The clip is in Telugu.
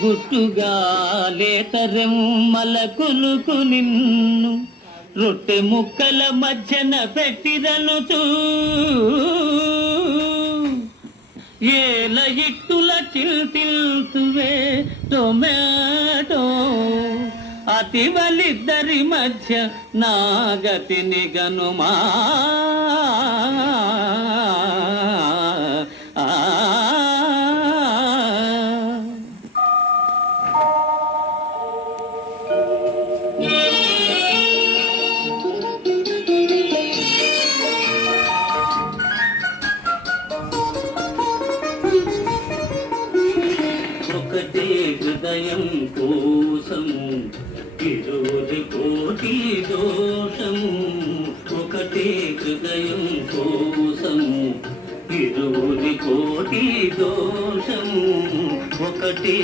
గుట్టుగా లేతరెమ్మల కులుకు నిన్ను రొట్టె ముక్కల మధ్యన పెట్టిరనుచూ ఏల ఇట్టుల చిల్తిల్తువే టొమాటో అతివలిద్దరి మధ్య నాగతిని గనుమా ఒకటే హృదయం కోసము ఇరువురి కోటి దోషము ఒకటే హృదయం కోసము ఇరువురి కోటి దోషము ఒకటే